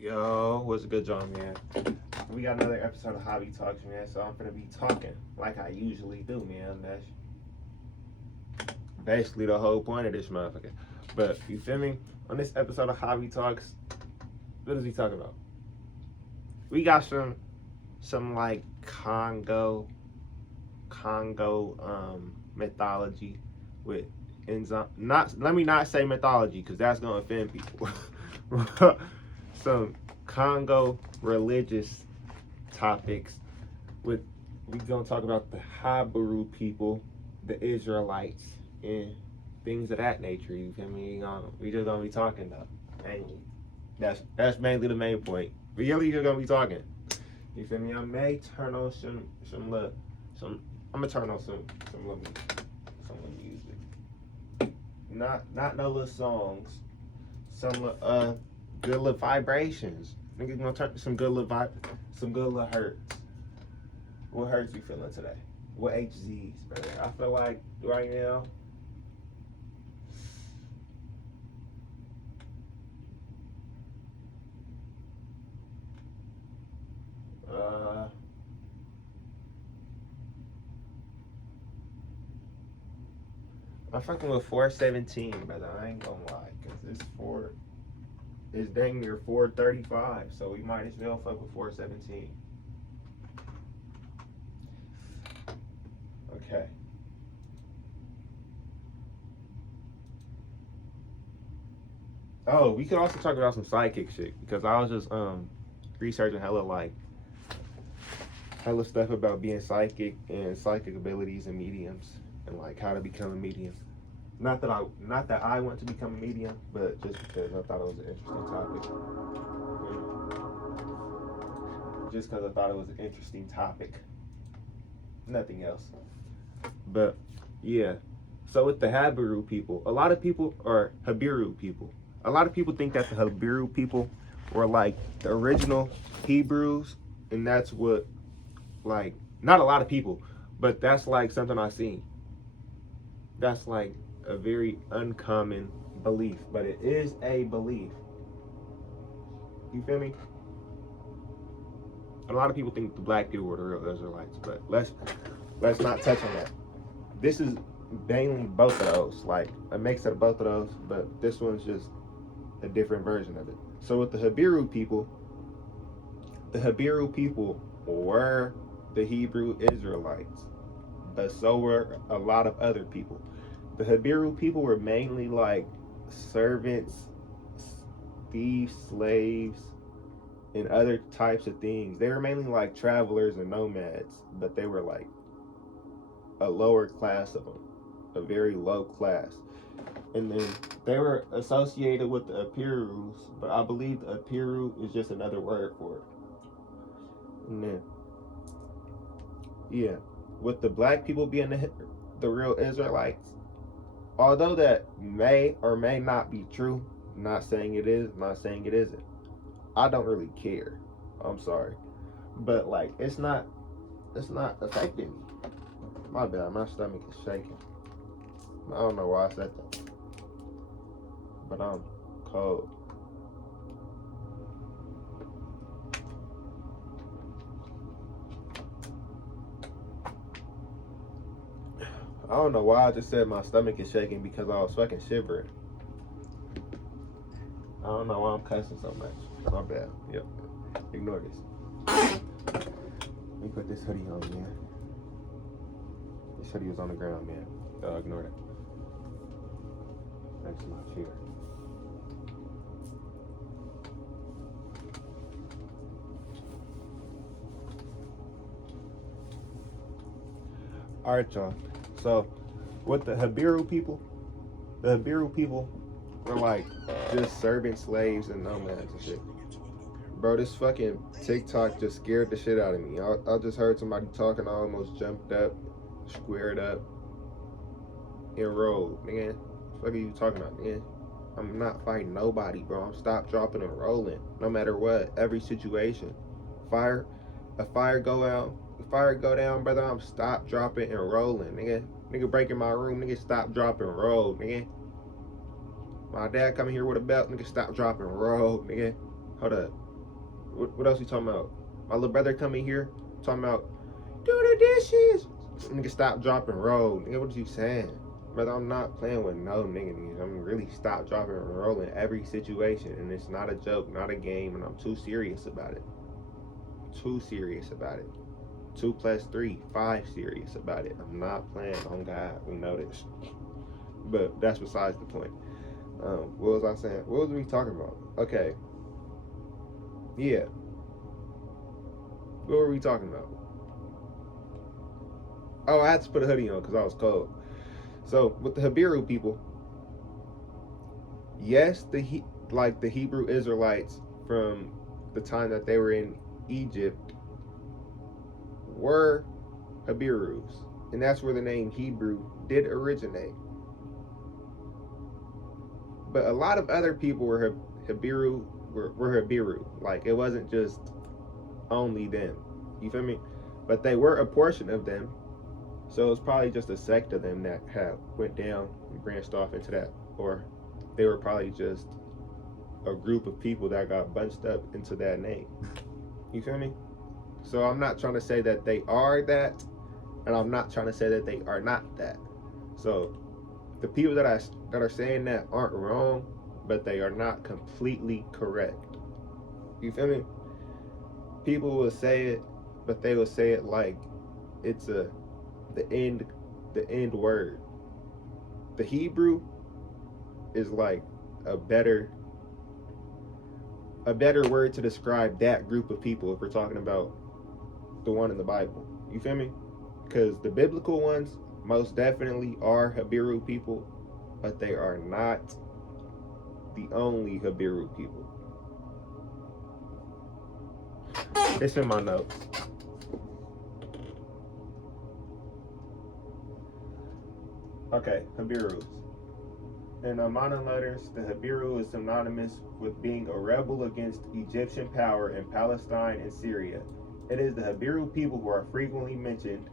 Yo, what's good, John, man? We got another episode of Javi Talks, man. So I'm gonna be talking like I usually do, man. That's basically the whole point of this motherfucker. But you feel me? On this episode of Javi Talks, what is he talking about? We got some like Congo mythology with not let me not say mythology because that's gonna offend people. Some Congo religious topics with we gonna talk about the Habiru people, the Israelites, and things of that nature. You feel me? We just gonna be talking though. Mainly. That's mainly the main point. Really just gonna be talking. You feel me? I may turn on some little some I'm gonna turn on some little music. Not no little songs. Some good little vibrations. Niggas gonna turn some good little some good little hurts. What hurts you feeling today? What HZs, brother? I feel like right now, I'm fucking with 417, brother. I ain't gonna lie, cause it's dang near 435, so we might as well fuck with 417. Okay. Oh, we could also talk about some psychic shit because I was just researching hella stuff about being psychic and psychic abilities and mediums and like how to become a medium. Not that I want to become a medium, but just because I thought it was an interesting topic. Just because I thought it was an interesting topic. Nothing else. But yeah. So with the Habiru people, a lot of people are Habiru people. A lot of people think that the Habiru people were like the original Hebrews, and that's what like not a lot of people, but that's like something I've seen. That's like a very uncommon belief, but it is a belief. You feel me? A lot of people think the black people were the real Israelites, but let's not touch on that. This is mainly both of those, like a mix of both of those, but this one's just a different version of it. So with the Habiru people were the Hebrew Israelites, but so were a lot of other people. The Habiru people were mainly like servants, thieves, slaves, and other types of things. They were mainly like travelers and nomads, but they were like a lower class of them, a very low class. And then they were associated with the Apirus, but I believe the Apiru is just another word for it. And then, yeah, with the black people being the real Israelites, although that may or may not be true, not saying it is, not saying it isn't. I don't really care. I'm sorry, but like it's not affecting me. My bad, my stomach is shaking. I don't know why I said that, but I'm cold. I don't know why I just said my stomach is shaking because I was fucking shivering. I don't know why I'm cussing so much. My bad. Yep. Ignore this. Let me put this hoodie on, man. This hoodie was on the ground, man. Ignore that. Next to my chair. Alright, y'all. So, with the Habiru people were like just servant slaves and nomads and shit. Bro, this fucking TikTok just scared the shit out of me. I just heard somebody talking, I almost jumped up, squared up, and rolled, man. What are you talking about, man? I'm not fighting nobody, bro. I'm stop, dropping, and rolling. No matter what, every situation. A fire go out, fire go down, brother. I'm stop, dropping, and rolling, nigga. Nigga breaking my room, nigga. Stop, drop, and roll, nigga. My dad coming here with a belt, nigga. Stop, drop, and roll, nigga. Hold up. What else we talking about? My little brother coming here talking about do the dishes. Nigga, stop, drop, and roll. Nigga, what you saying? Brother, I'm not playing with no nigga. I'm really stop, dropping, and roll in every situation, and it's not a joke, not a game, and I'm too serious about it. Too serious about it. 2 + 3, 5 serious about it. I'm not playing. On God, we know this. But that's besides the point. What was I saying? What was we talking about? Okay. Yeah. What were we talking about? Oh, I had to put a hoodie on because I was cold. So with the Habiru people, yes, the Hebrew Israelites from the time that they were in Egypt were Habirus, and that's where the name Hebrew did originate. But a lot of other people were Habiru, were Habiru. Like, it wasn't just only them. You feel me? But they were a portion of them. So it's probably just a sect of them that went down and branched off into that. Or they were probably just a group of people that got bunched up into that name. You feel me? So I'm not trying to say that they are that, and I'm not trying to say that they are not that. So the people that are saying that aren't wrong, but they are not completely correct. You feel me? People will say it, but they will say it like it's the end word. The Hebrew is like a better word to describe that group of people if we're talking about the one in the Bible. You feel me? Because the biblical ones most definitely are Habiru people, but they are not the only Habiru people. It's in my notes. Okay, Habirus. In Amana letters, the Habiru is synonymous with being a rebel against Egyptian power in Palestine and Syria. It is the Habiru people who are frequently mentioned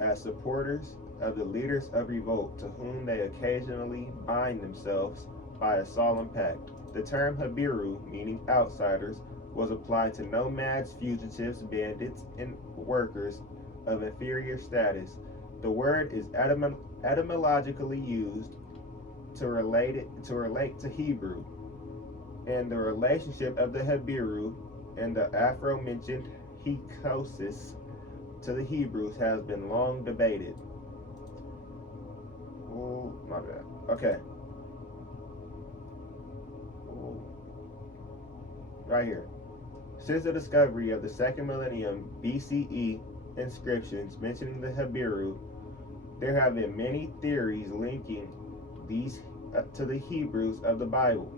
as supporters of the leaders of revolt, to whom they occasionally bind themselves by a solemn pact. The term Habiru, meaning outsiders, was applied to nomads, fugitives, bandits, and workers of inferior status. The word is etymologically used to relate to Hebrew, and the relationship of the Habiru and the aforementioned Hyksos to the Hebrews has been long debated. Oh, my bad. Okay. Ooh. Right here. Since the discovery of the 2nd millennium BCE inscriptions mentioning the Habiru, there have been many theories linking these to the Hebrews of the Bible.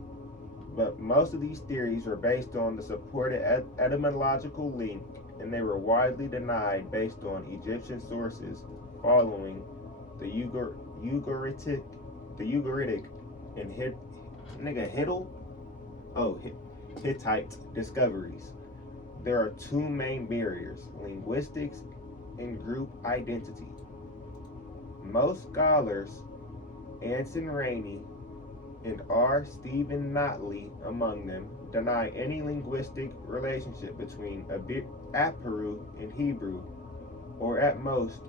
But most of these theories were based on the supported etymological link, and they were widely denied based on Egyptian sources following the Ugaritic and Hittite discoveries. There are 2 main barriers: linguistics and group identity. Most scholars, Anson Rainey and R. Stephen Notley among them, deny any linguistic relationship between Apiru and Hebrew, or at most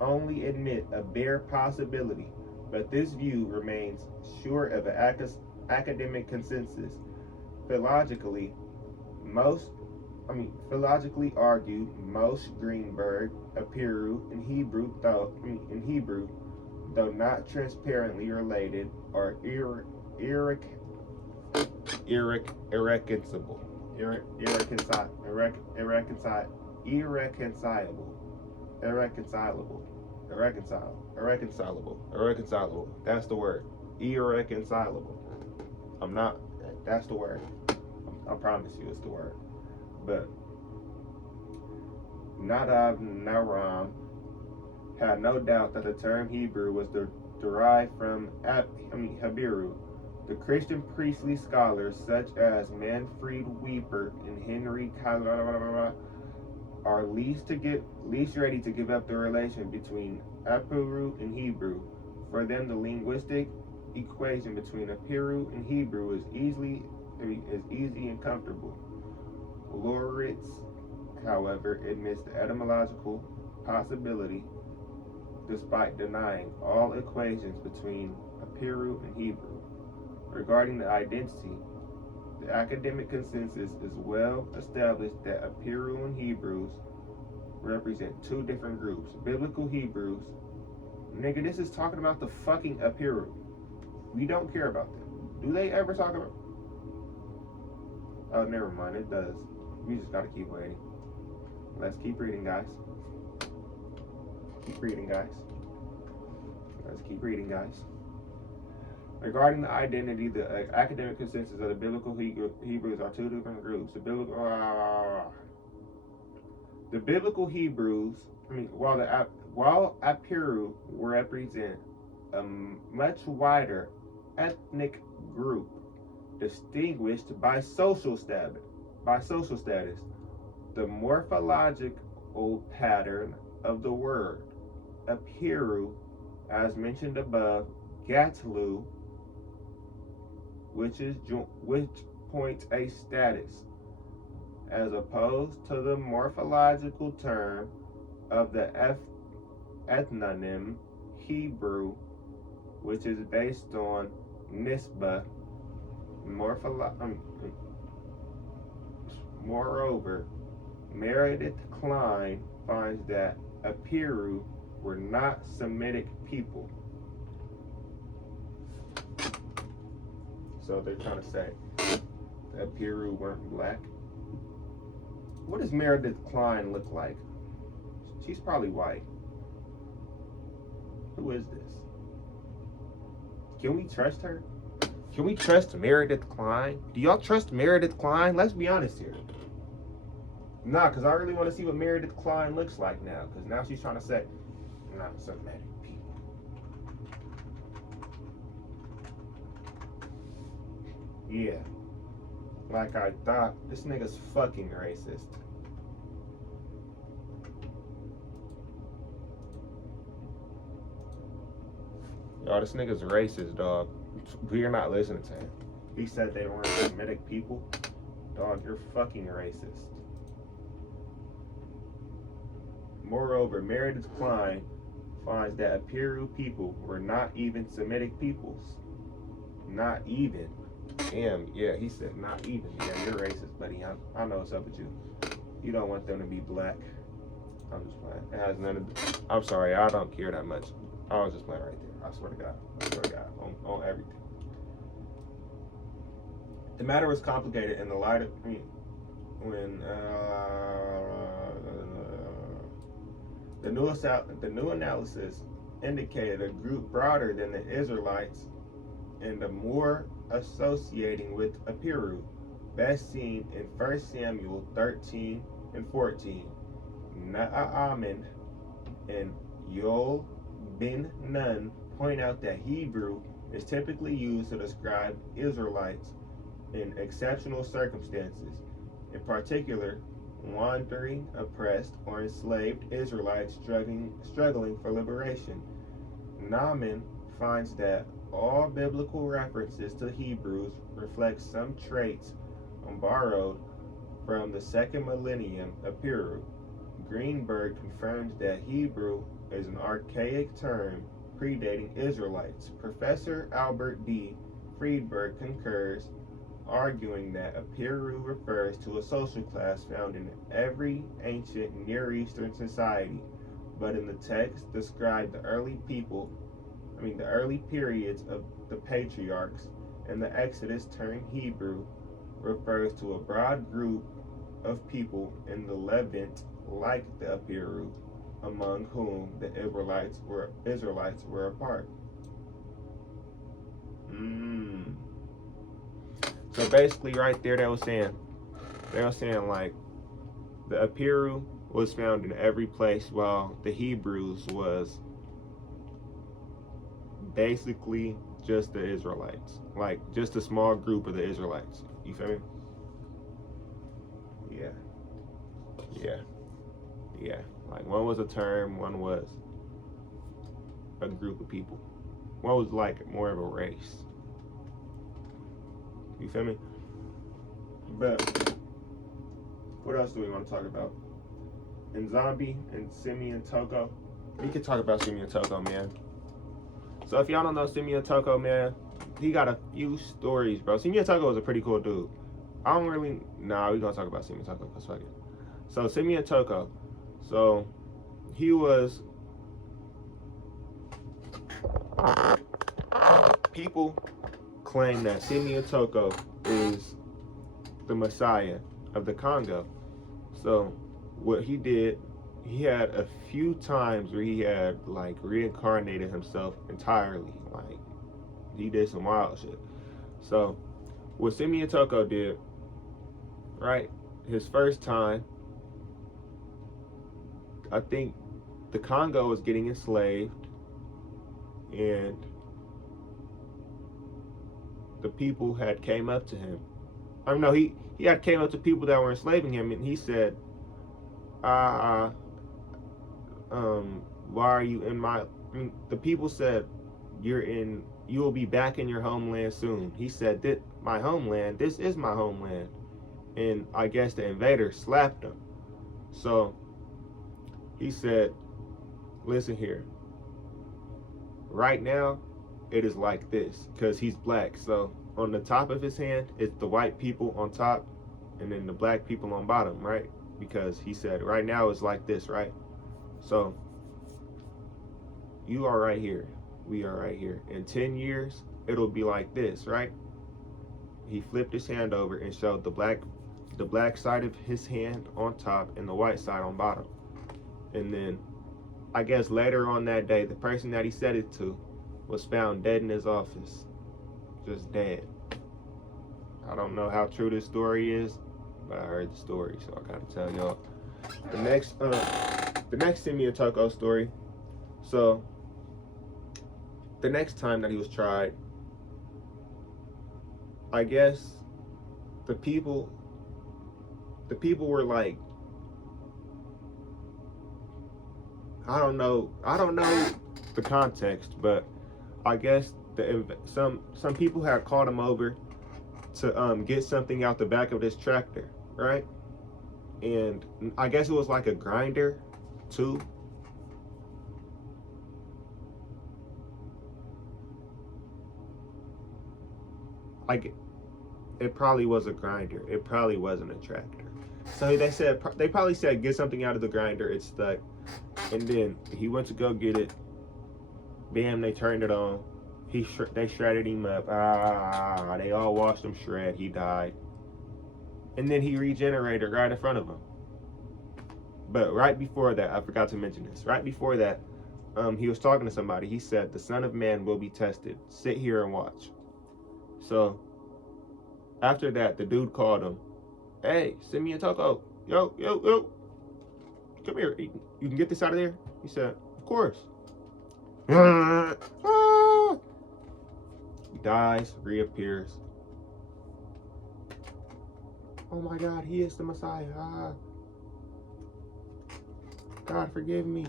only admit a bare possibility, but this view remains short of an academic consensus. Philologically argued, most Greenberg, Apiru, and Hebrew, though not transparently related, are irreconcilable. That's the word. Irreconcilable. That's the word. I promise you it's the word. But Nadav Naram had no doubt that the term Hebrew was derived from Habiru. The Christian priestly scholars such as Manfred Weber and Henry are least ready to give up the relation between Apiru and Hebrew. For them, the linguistic equation between Apiru and Hebrew is easy and comfortable. Loritz, however, admits the etymological possibility despite denying all equations between Habiru and Hebrew. Regarding the identity, the academic consensus is well established that Habiru and Hebrews represent two different groups. Biblical Hebrews, nigga, this is talking about the fucking Habiru. We don't care about them. Do they ever talk about? Oh, never mind, it does. We just gotta keep waiting. Let's keep reading, guys. Keep reading, guys. Let's keep reading, guys. Regarding the identity, the academic consensus of the biblical Hebrews are two different groups. The biblical Hebrews, while Habiru represent a much wider ethnic group distinguished by social status, the morphological pattern of the word Habiru, as mentioned above, Gatlu, which points a status, as opposed to the morphological term of the ethnonym Hebrew, which is based on nisba. Moreover, Meredith Klein finds that Habiru were not Semitic people. So they're trying to say that Habiru weren't black. What does Meredith Klein look like? She's probably white. Who is this? Can we trust her? Can we trust Meredith Klein? Do y'all trust Meredith Klein? Let's be honest here. Nah, because I really want to see what Meredith Klein looks like now. Because now she's trying to say, not Semitic people. Yeah. Like I thought, this nigga's fucking racist. Yo, this nigga's racist, dog. We're not listening to him. He said they weren't Semitic people. Dog, you're fucking racist. Moreover, Meredith Klein finds that Habiru people were not even Semitic peoples. Not even. Damn, yeah, he said not even. Yeah, you're racist, buddy. I know what's up with you. You don't want them to be black. I'm just playing. It has none of. I'm sorry, I don't care that much. I was just playing right there. I swear to God. I swear to God. On everything. The matter was complicated in the light of when the new analysis indicated a group broader than the Israelites and the more associating with Habiru, best seen in 1 Samuel 13 and 14. Naaman and Yoel bin Nun point out that Hebrew is typically used to describe Israelites in exceptional circumstances, in particular, wandering, oppressed, or enslaved Israelites struggling for liberation. Naaman finds that all biblical references to Hebrews reflect some traits borrowed from the second millennium Habiru. Greenberg confirms that Hebrew is an archaic term predating Israelites. Professor Albert D. Friedberg concurs, arguing that Habiru refers to a social class found in every ancient Near Eastern society, but in the text describe the early periods of the patriarchs, and the Exodus term Hebrew refers to a broad group of people in the Levant like the Habiru, among whom the Israelites were a part. So basically right there they were saying like the Habiru was found in every place while the Hebrews was basically just the Israelites. Like just a small group of the Israelites. You feel me? Yeah. Like one was a term, one was a group of people. One was like more of a race. You feel me? But What else do we want to talk about? nZambi and Simao Toko. We could talk about Simao Toko, man. So if y'all don't know Simao Toko, man, he got a few stories, bro. Simao Toko was a pretty cool dude. I don't really. Nah, we gonna talk about Simao Toko. Cause fuck it. So Simao Toko. So he was. People claim that Simao Toko is the Messiah of the Congo. So what he did, he had a few times where he had like reincarnated himself entirely. Like he did some wild shit. So what Simao Toko did, right? His first time, I think the Congo was getting enslaved, and the people had came up to him. I don't know, he had came up to people that were enslaving him, and he said, why are you in my? I mean, the people said, you will be back in your homeland soon. He said, that my homeland, this is my homeland, and I guess the invader slapped him. So he said, listen here. Right now, it is like this because he's black. So on the top of his hand, it's the white people on top, and then the black people on bottom, right? Because he said, right now it's like this, right? So you are right here. We are right here. In 10 years, it'll be like this, right? He flipped his hand over and showed the black side of his hand on top and the white side on bottom. And then I guess later on that day, the person that he said it to was found dead in his office. Just dead. I don't know how true this story is, but I heard the story, so I gotta tell y'all. The next Simao Toko story. So the next time that he was tried, I guess the people were like, I don't know the context, but I guess some people had called him over to get something out the back of this tractor, right? And I guess it was like a grinder too. Like it probably was a grinder. It probably wasn't a tractor. So they probably said get something out of the grinder. It's stuck. And then he went to go get it. Bam! They turned it on. They shredded him up. They all watched him shred. He died. And then he regenerated right in front of them. But right before that, I forgot to mention this. Right before that, he was talking to somebody. He said, "The Son of Man will be tested. Sit here and watch." So after that, the dude called him. Hey, Simao Toko. Yo, come here. You can get this out of there? He said, of course. He dies, reappears. Oh my God, he is the Messiah. God, forgive me.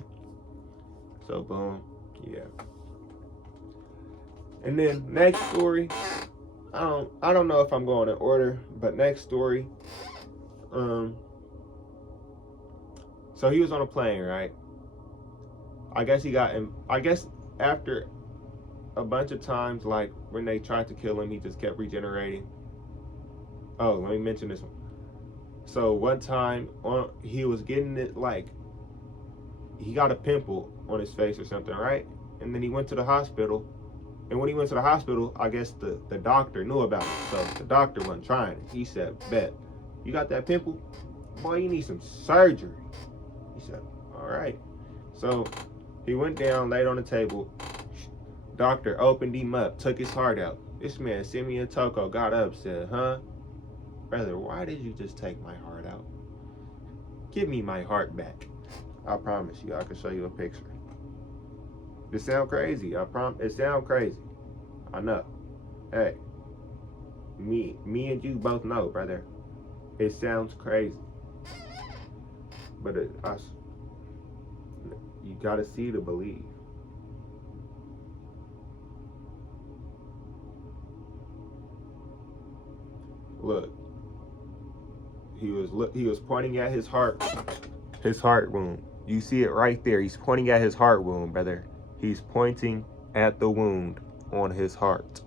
So boom, yeah. And then next story, I don't know if I'm going in order, but next story, so he was on a plane, right? I guess after a bunch of times, like when they tried to kill him, he just kept regenerating. Oh, let me mention this one. So one time he was getting it, like he got a pimple on his face or something, right? And then he went to the hospital. And when he went to the hospital, I guess the doctor knew about it. So the doctor wasn't trying it. He said, bet, you got that pimple? Boy, you need some surgery. He said, all right. So he went down, laid on the table. Doctor opened him up, took his heart out. This man, Simao Toko, got up, said, huh? Brother, why did you just take my heart out? Give me my heart back. I promise you, I can show you a picture. It sound crazy. I promise. It sound crazy. I know. Hey, me and you both know, brother. It sounds crazy, but you gotta see to believe. Look, He was pointing at his heart wound. You see it right there. He's pointing at his heart wound, brother. He's pointing at the wound on his heart.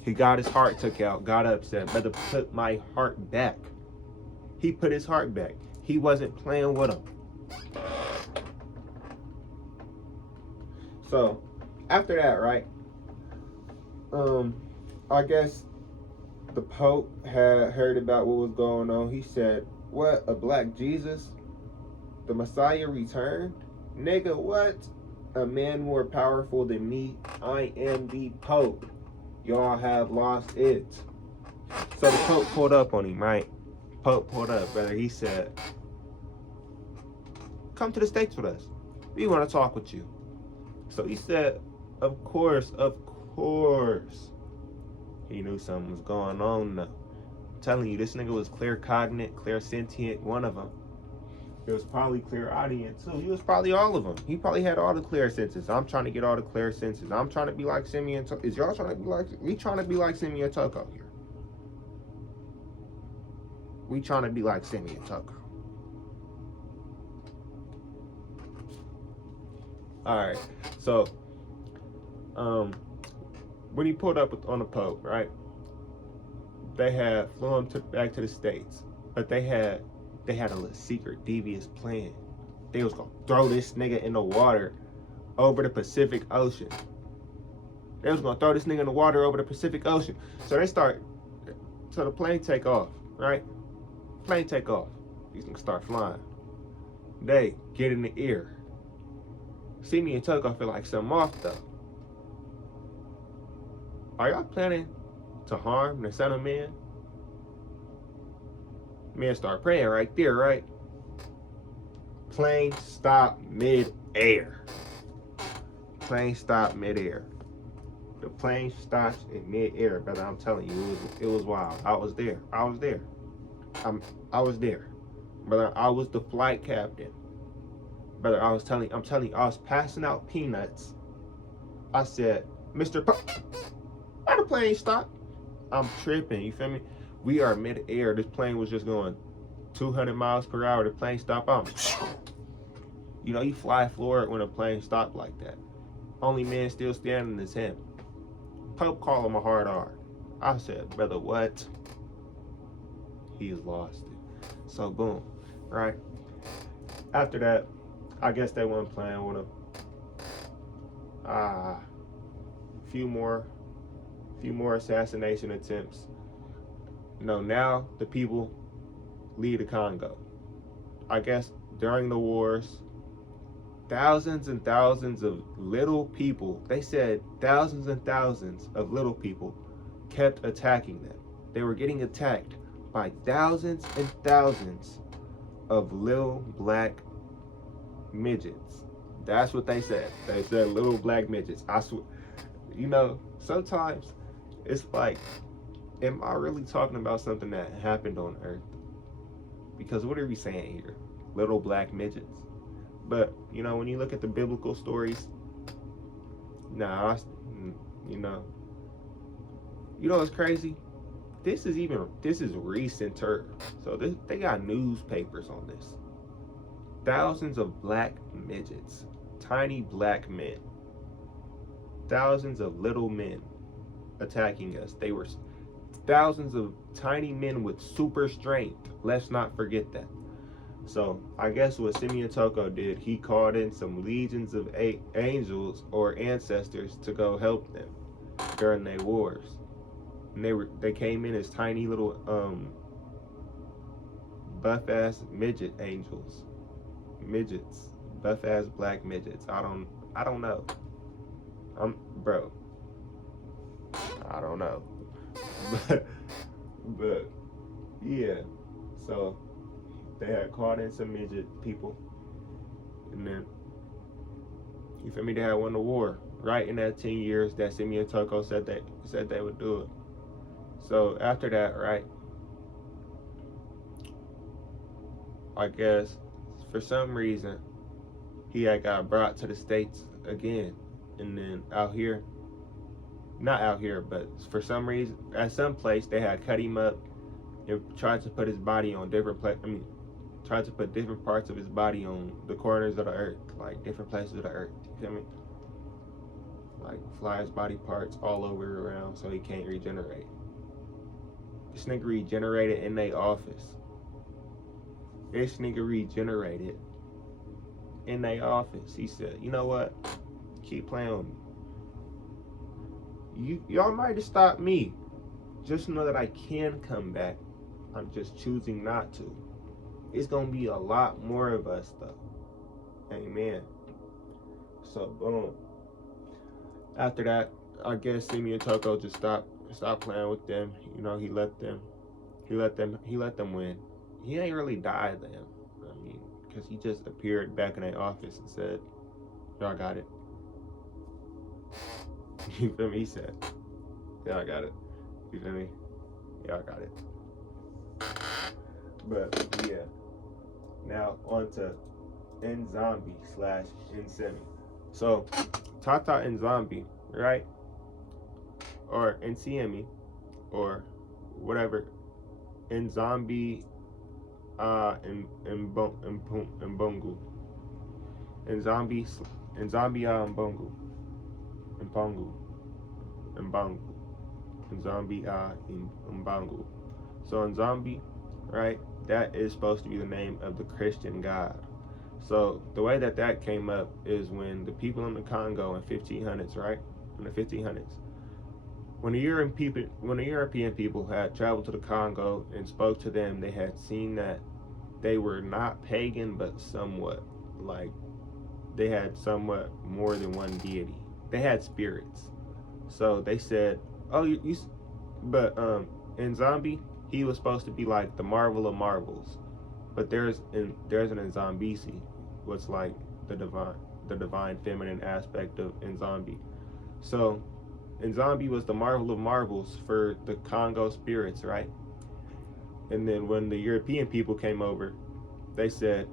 He got his heart took out, got upset. Brother put my heart back. He put his heart back. He wasn't playing with him. So, after that, right? I guess the Pope had heard about what was going on. He said, "What, a black Jesus? The Messiah returned? Nigga, what? A man more powerful than me? I am the Pope. Y'all have lost it." So the Pope pulled up on him, right? Pope pulled up, brother. He said, "Come to the States with us. We want to talk with you." So he said, of course. He knew something was going on though. I'm telling you, this nigga was claircognate, clairsentient, one of them. It was probably clairaudient too. He was probably all of them. He probably had all the clear senses. I'm trying to get all the clear senses. I'm trying to be like Simao Toko. Is y'all trying to be like? We trying to be like Simao Toko here. We trying to be like Simao Toko. All right. So, when he pulled up on the Pope, right? They had flew him back to the States, but they had a little secret, devious plan. They was gonna throw this nigga in the water over the Pacific Ocean. They was gonna throw this nigga in the water over the Pacific Ocean. So the plane take off, right? Plane take off. These niggas start flying. They get in the air. Simao Toko feel like something off though. Are y'all planning to harm the Son of Man? Man start praying right there, right? Plane stop mid-air. Plane stop mid-air. The plane stops in mid-air, brother. I'm telling you, it was wild. I was there. I was there. Brother, I was the flight captain. Brother, I'm telling you, I was passing out peanuts. I said, "Mr. Why the plane stop?" I'm tripping, you feel me? We are mid-air. This plane was just going 200 miles per hour. The plane stopped. You know, you fly forward when a plane stopped like that. Only man still standing is him. Pope called him a hard R. I said, "Brother, what?" He's lost it. So boom, right? After that, I guess they weren't playing with him. Few more assassination attempts. Now the people leave the Congo. I guess during the wars, thousands and thousands of little people, they said thousands and thousands of little people kept attacking them. They were getting attacked by thousands and thousands of little black midgets. That's what they said. They said little black midgets. I swear, sometimes it's like, am I really talking about something that happened on Earth? Because what are we saying here? Little black midgets. But, when you look at the biblical stories, what's crazy? This is recent. So they got newspapers on this. Thousands of black midgets, tiny black men, thousands of little men attacking us. They were thousands of tiny men with super strength. Let's not forget that. So I guess what Simao Toko did, he called in some legions of angels or ancestors to go help them during their wars. And they came in as tiny little buff ass midgets, buff ass black midgets. I don't know. Bro, I don't know. but yeah. So they had called in some midget people, and then you feel me? They had won the war right in that 10 years that Simao Toko said they would do it. So after that, right? I guess for some reason he had got brought to the States again, and then not out here, but for some reason at some place they had cut him up, and tried to put his body on different tried to put different parts of his body on the corners of the earth, like different places of the earth. You feel me? Like fly his body parts all over around so he can't regenerate. This nigga regenerated in their office. This nigga regenerated in their office. He said, you know what? Keep playing with me. Y'all might have stopped me. Just know that I can come back. I'm just choosing not to. It's gonna be a lot more of us though. Amen. So boom. After that, I guess Simao Toko just stopped playing with them. You know, he let them win. He ain't really died then. I mean, because he just appeared back in their office and said, y'all got it. You feel me? He said, y'all got it. You feel me? Y'all got it. But yeah. Now on to nZambi / nSemi. So Tata nZambi, right? Or nSemi, or whatever. nZambi mPungu. nZambi mPungu. nZambi mPungu. So nZambi, right? That is supposed to be the name of the Christian God. So the way that came up is when the people in the Congo in 1500s, right? In the 1500s, when the European people had traveled to the Congo and spoke to them, they had seen that they were not pagan, but somewhat like they had somewhat more than one deity. They had spirits. So they said, "Oh, but nZambi, he was supposed to be like the marvel of marvels, but there's an Zambici, what's like the divine feminine aspect of nZambi. So nZambi was the marvel of marvels for the Congo spirits, right? And then when the European people came over, they said,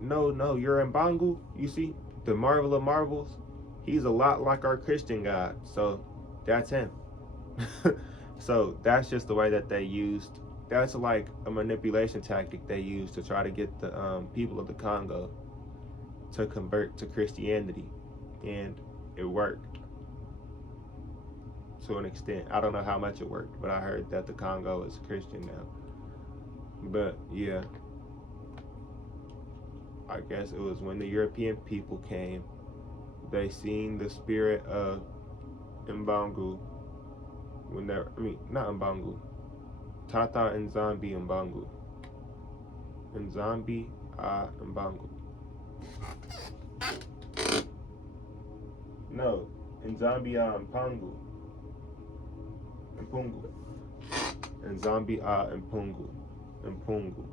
no, you're mPungu. You see, the marvel of marvels, he's a lot like our Christian God. So that's him." So that's just the way that they used. That's like a manipulation tactic they used to try to get the people of the Congo to convert to Christianity, and it worked to an extent. I don't know how much it worked, but I heard that the Congo is Christian now. But yeah, I guess it was when the European people came, they seen the spirit of mPungu. Not mPungu. Tata nZambi mPungu. nZambi mPungu. No, nZambi mPungu. mPungu. nZambi mPungu. mPungu.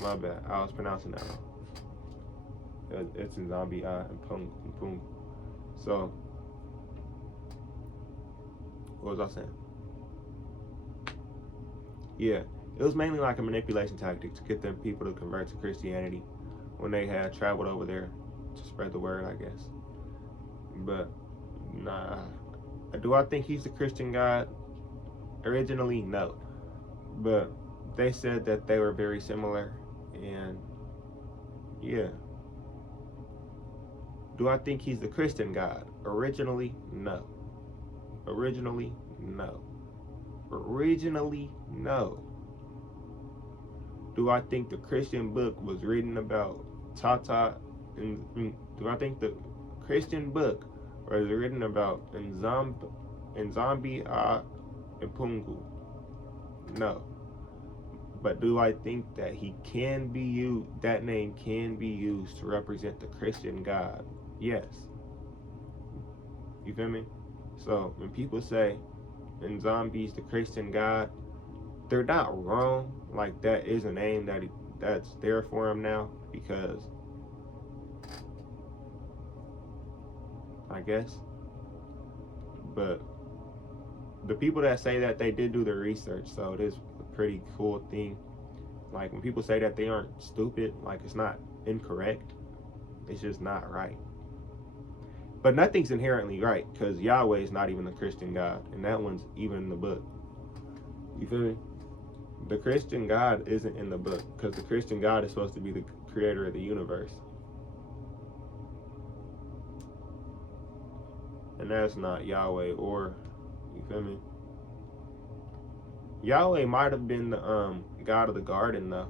My bad. I was pronouncing that wrong. It's nZambi mPungu. So, what was I saying? Yeah, it was mainly like a manipulation tactic to get them people to convert to Christianity when they had traveled over there to spread the word, I guess. But nah, do I think he's the Christian God? Originally, no. But they said that they were very similar, and yeah. Do I think he's the Christian God? Originally, no. Originally, no. Do I think the Christian book was written about Tata? Do I think the Christian book was written about nZambi mPungu? No. But do I think that that name can be used to represent the Christian God? Yes. You feel me? So when people say nZambi's the Christian God, they're not wrong. Like, that is a name that's there for him now, because I guess. But the people that say that, they did do their research, so it is a pretty cool thing. Like, when people say that, they aren't stupid. Like, it's not incorrect, it's just not right. But nothing's inherently right, because Yahweh is not even the Christian God, and that one's even in the book. You feel me? The Christian God isn't in the book because the Christian God is supposed to be the creator of the universe. And that's not Yahweh or, you feel me? Yahweh might have been the God of the garden though.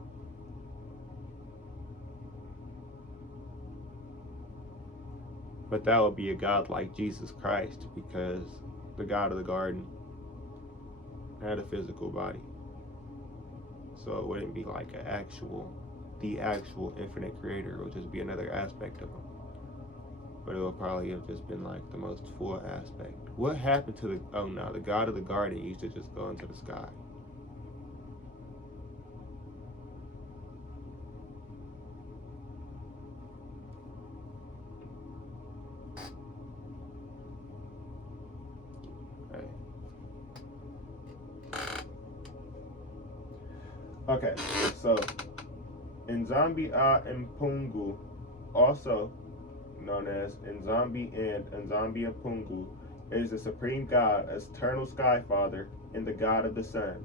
But that would be a God like Jesus Christ because the God of the garden had a physical body. So it wouldn't be like the actual infinite creator. It would just be another aspect of him. But it would probably have just been like the most full aspect. What happened to the God of the garden used to just go into the sky. Right. Okay, so nZambi mPungu, also known as nZambi and nZambi mPungu, is the supreme God, eternal sky father, and the God of the sun,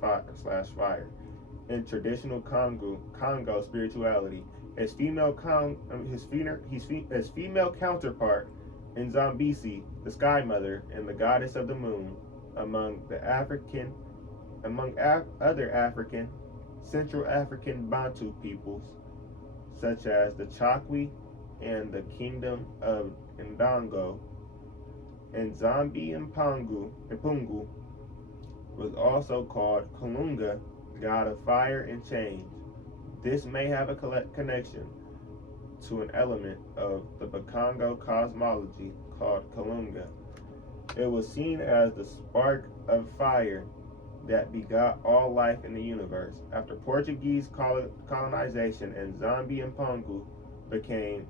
fire. In traditional Congo spirituality, his female counterpart in Zambici, the Sky Mother and the Goddess of the Moon, among other African, Central African Bantu peoples, such as the Chakwi and the Kingdom of Ndongo, and nZambi mPungu was also called Kalunga, god of fire and change. This may have a connection to an element of the Bakongo cosmology called Kalunga. It was seen as the spark of fire that begot all life in the universe. After Portuguese colonization, and nZambi mPungu became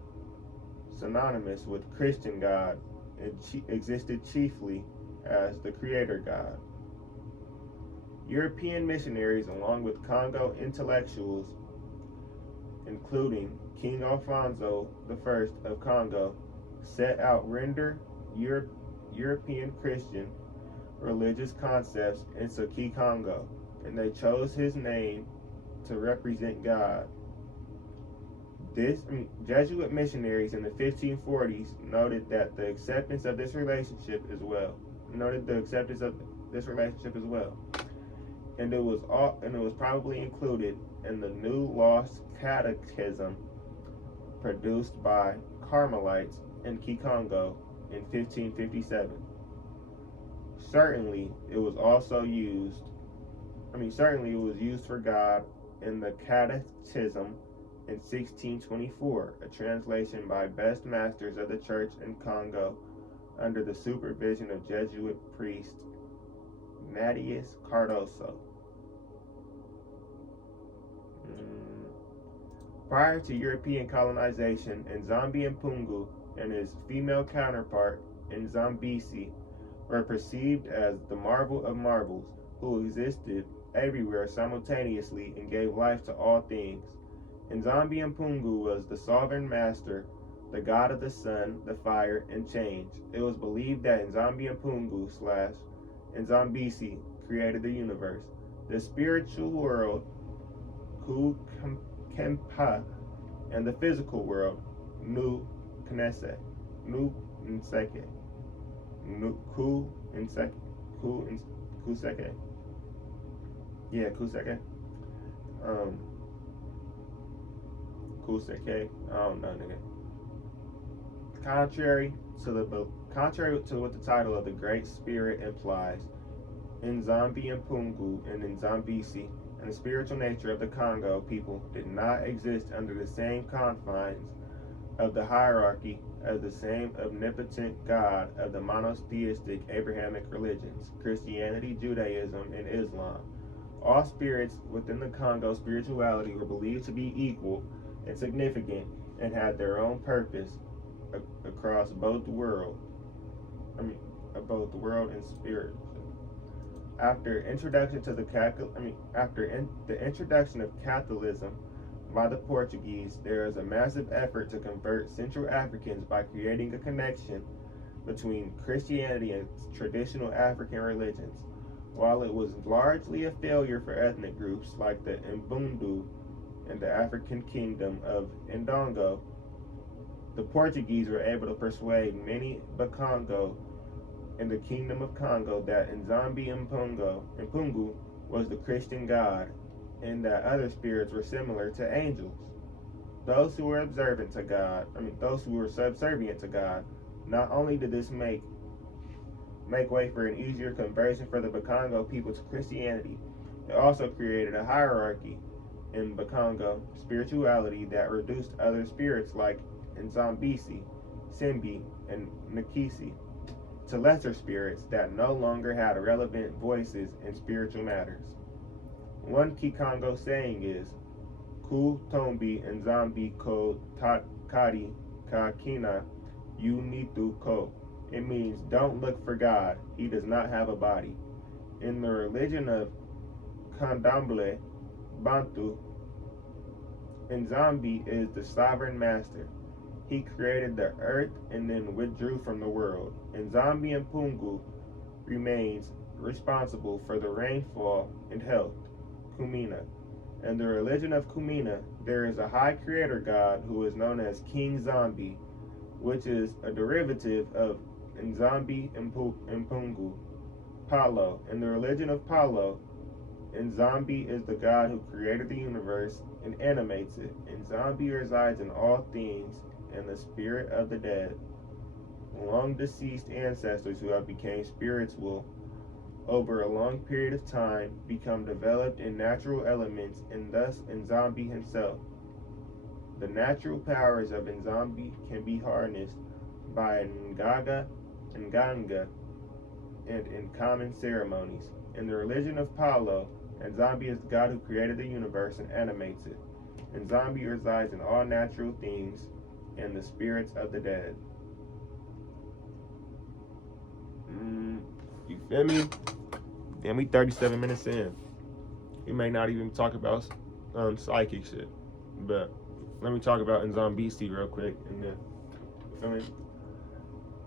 synonymous with Christian God and existed chiefly as the creator God. European missionaries, along with Congo intellectuals, including King Alfonso I of Congo, set out render European Christian religious concepts into Kikongo, and they chose his name to represent God. Jesuit missionaries in the 1540s noted the acceptance of this relationship as well. And it was probably included in the New Lost Catechism produced by Carmelites in Kikongo in 1557. Certainly it was used for God in the Catechism in 1624, a translation by best masters of the church in Congo under the supervision of Jesuit priest Natius Cardoso. Prior to European colonization, nZambi mPungu and his female counterpart in Zambici were perceived as the marvel of marvels, who existed everywhere simultaneously and gave life to all things. nZambi mPungu was the sovereign master, the god of the sun, the fire, and change. It was believed that nZambi mPungu / nZambici created the universe, the spiritual world, Ku Kempa, and the physical world, Nu Knesset, Nu Nseke, Ku Seke. Yeah, Ku Seke. Ku Seke. I don't know, nigga. Contrary to what the title of the Great Spirit implies, nZambi mPungu and nZambici and the spiritual nature of the Congo people did not exist under the same confines of the hierarchy as the same omnipotent God of the monotheistic Abrahamic religions, Christianity, Judaism, and Islam. All spirits within the Congo spirituality were believed to be equal and significant and had their own purpose across both the world and spirit. After the introduction of Catholicism by the Portuguese, there is a massive effort to convert Central Africans by creating a connection between Christianity and traditional African religions. While it was largely a failure for ethnic groups like the Mbundu and the African kingdom of Ndongo, the Portuguese were able to persuade many Bakongo in the kingdom of Congo that nZambi mPungu was the Christian god, and that other spirits were similar to angels. Those who were those who were subservient to God. Not only did this make way for an easier conversion for the Bakongo people to Christianity, it also created a hierarchy in Bakongo spirituality that reduced other spirits like Zambici, Simbi, and Nakisi to lesser spirits that no longer had relevant voices in spiritual matters. One Kikongo saying is, Ku Tombi nZambi ko Kadi ka Kina Unitu ko. It means, don't look for God, he does not have a body. In the religion of Candomblé, Bantu, nZambi is the sovereign master. He created the earth and then withdrew from the world. nZambi mPungu remains responsible for the rainfall and health, Kumina. In the religion of Kumina, there is a high creator god who is known as King Zambi, which is a derivative of nZambi mPungu, Palo. In the religion of Palo, nZambi is the god who created the universe and animates it. nZambi resides in all things and the spirit of the dead. Long deceased ancestors who have become spirits will, over a long period of time, become developed in natural elements, and thus nZambi himself. The natural powers of nZambi can be harnessed by Nganga, and in common ceremonies. In the religion of Palo, nZambi is the god who created the universe and animates it. nZambi resides in all natural things and the spirits of the dead. You feel me? Damn, we 37 minutes in. We may not even talk about psychic shit, but let me talk about nZambici real quick, and then, you feel me?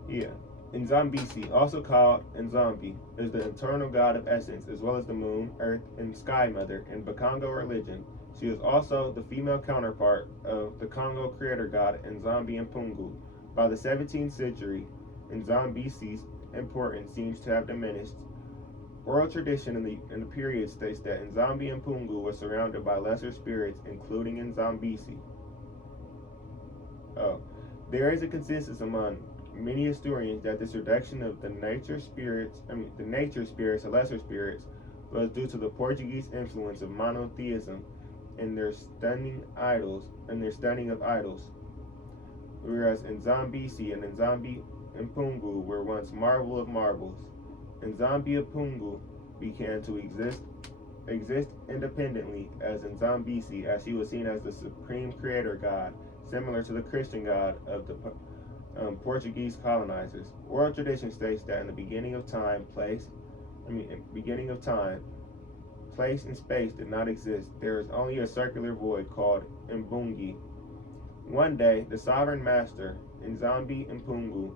Yeah. nZambici, also called nZambi, is the eternal god of essence, as well as the moon, earth, and sky mother in Bakongo religion. She is also the female counterpart of the Congo creator god nZambi mPungu. By the 17th century, nZambici's importance seems to have diminished. Oral tradition in the period states that nZambi mPungu was surrounded by lesser spirits, including nZambisi. There is a consensus among many historians that this reduction of the nature spirits to lesser spirits was due to the Portuguese influence of monotheism in their stunning of idols, whereas nZambisi and nZambi mPungu were once marvel of marvels. nZambi mPungu began to exist independently as nZambisi, as she was seen as the supreme creator god, similar to the Christian god of the Portuguese colonizers. Oral tradition states that in the beginning of time, place and space did not exist. There is only a circular void called Mbungi. One day, the sovereign master, nZambi mPungu,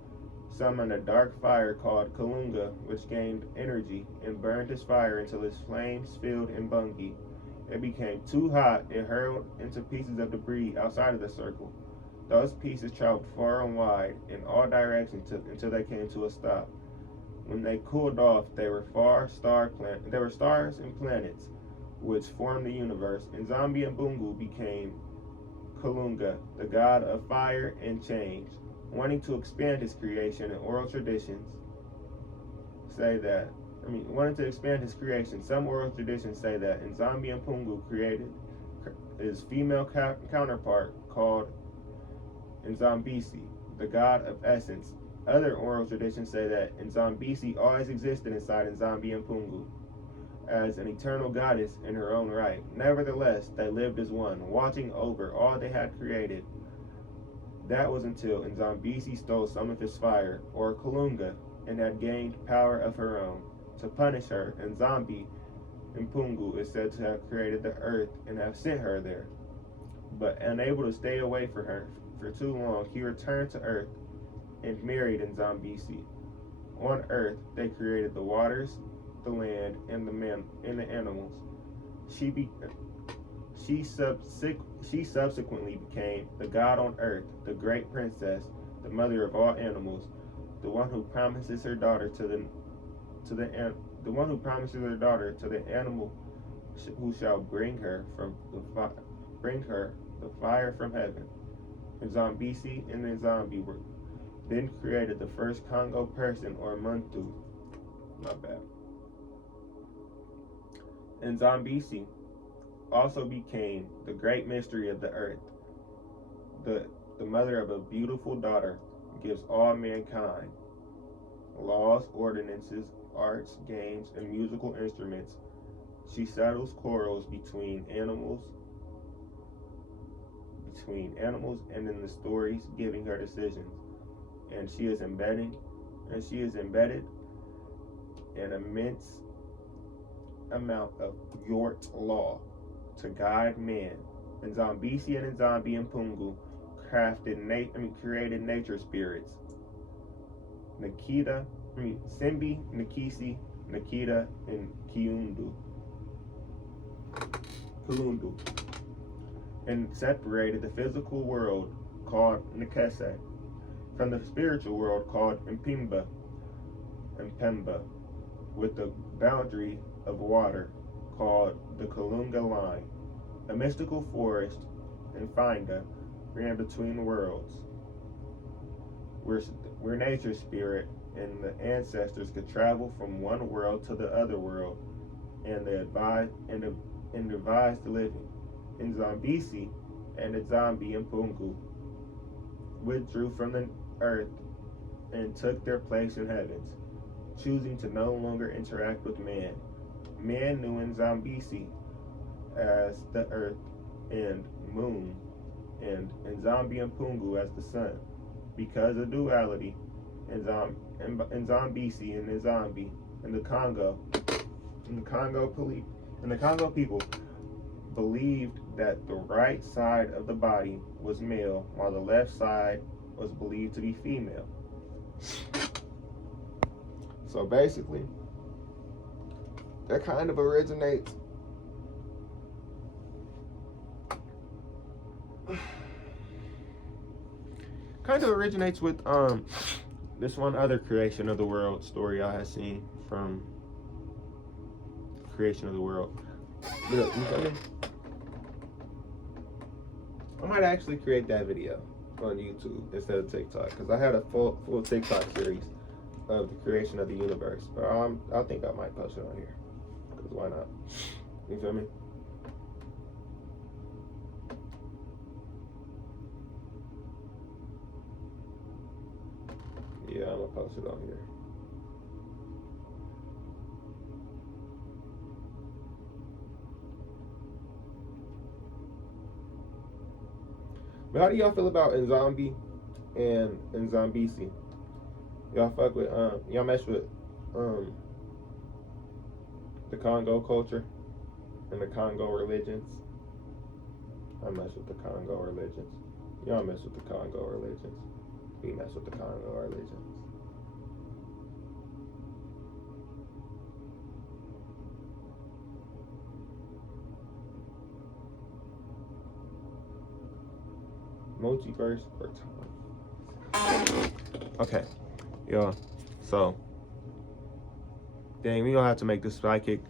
summoned a dark fire called Kalunga, which gained energy and burned his fire until its flames filled Mbungi. It became too hot, it hurled into pieces of debris outside of the circle. Those pieces traveled far and wide in all directions until they came to a stop. When they cooled off, they were stars and planets, which formed the universe. nZambi mPungu became Kalunga, the god of fire and change. Wanting to expand his creation, and oral traditions some oral traditions say that nZambi mPungu created his female counterpart called nZambisi, the god of essence. Other oral traditions say that nZambisi always existed inside nZambi mPungu as an eternal goddess in her own right. Nevertheless, they lived as one, watching over all they had created. That was until nZambisi stole some of his fire, or Kalunga, and had gained power of her own. To punish her, nZambi mPungu is said to have created the earth and have sent her there. But unable to stay away from her for too long, he returned to earth and married nZambisi. On earth, they created the waters the land and the men and the animals. She subsequently became the god on earth, the great princess, the mother of all animals, the one who promises her daughter to the animal who shall bring her the fire from heaven. Zambici and nZambi were then created the first Congo person or mPungu. Not bad. And Zambici also became the great mystery of the earth. The mother of a beautiful daughter gives all mankind laws, ordinances, arts, games, and musical instruments. She settles quarrels between animals and in the stories, giving her decisions. And she is embedded an immense amount of Yort law to guide man. And Zambici and nZambi and mPungu created nature spirits. Simbi, Nikisi, Nikita, and Kulundu, and separated the physical world called Nkese from the spiritual world called Mpemba, with the boundary of water called the Kalunga Line. A mystical forest in Finda ran between the worlds, where nature spirit and the ancestors could travel from one world to the other world, and devise the living. In Zambici and nZambi and mPungu withdrew from the earth and took their place in heavens, choosing to no longer interact with man. Man knew nZambici as the earth and moon, and nZambi and mPungu as the sun. Because of duality, nZambici and nZambi in the Congo people believed that the right side of the body was male, while the left side was believed to be female. So basically, that kind of originates with this one other creation of the world story I had seen from creation of the world. Look, I might actually create that video on YouTube instead of TikTok, because I had a full TikTok series of the creation of the universe, but I think I might post it on here, because why not? You feel me? Yeah, I'm gonna post it on here. But how do y'all feel about nZambi and nZambici? Y'all fuck with y'all mess with the Congo culture and the Congo religions? I mess with the Congo religions. Y'all mess with the Congo religions. We mess with the Congo religions. Multiverse or time. Okay, y'all. So, dang, we gonna have to make this psychic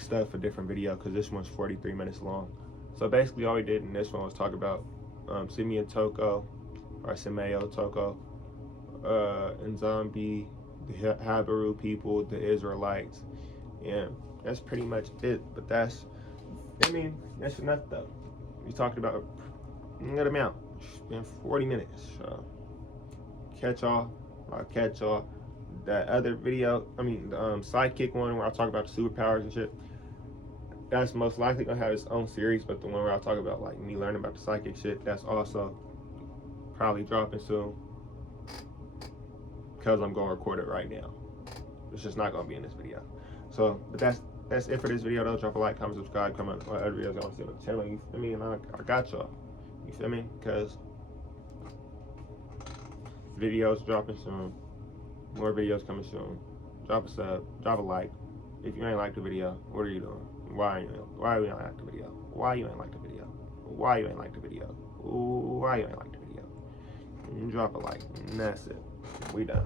stuff a different video, because this one's 43 minutes long. So basically, all we did in this one was talk about Simao Toko, or Simao Toko, nZambi, the Habiru people, the Israelites, and that's pretty much it. But that's enough though. We talked about a good amount. It's been 40 minutes. I'll catch y'all. That other video, the sidekick one where I talk about the superpowers and shit, that's most likely gonna have its own series. But the one where I talk about like me learning about the psychic shit, that's also probably dropping soon, because I'm gonna record it right now. It's just not gonna be in this video. So, but that's it for this video though. Drop a like, comment, subscribe, comment on other videos y'all see on the channel. You feel me? And I got y'all. You feel me? Because videos dropping soon. More videos coming soon. Drop a sub, drop a like, If you ain't like the video, what are you doing? Why you ain't like the video? Why you ain't like the video? Why you ain't like the video? Why you ain't like the video? You drop a like, and that's it. We done.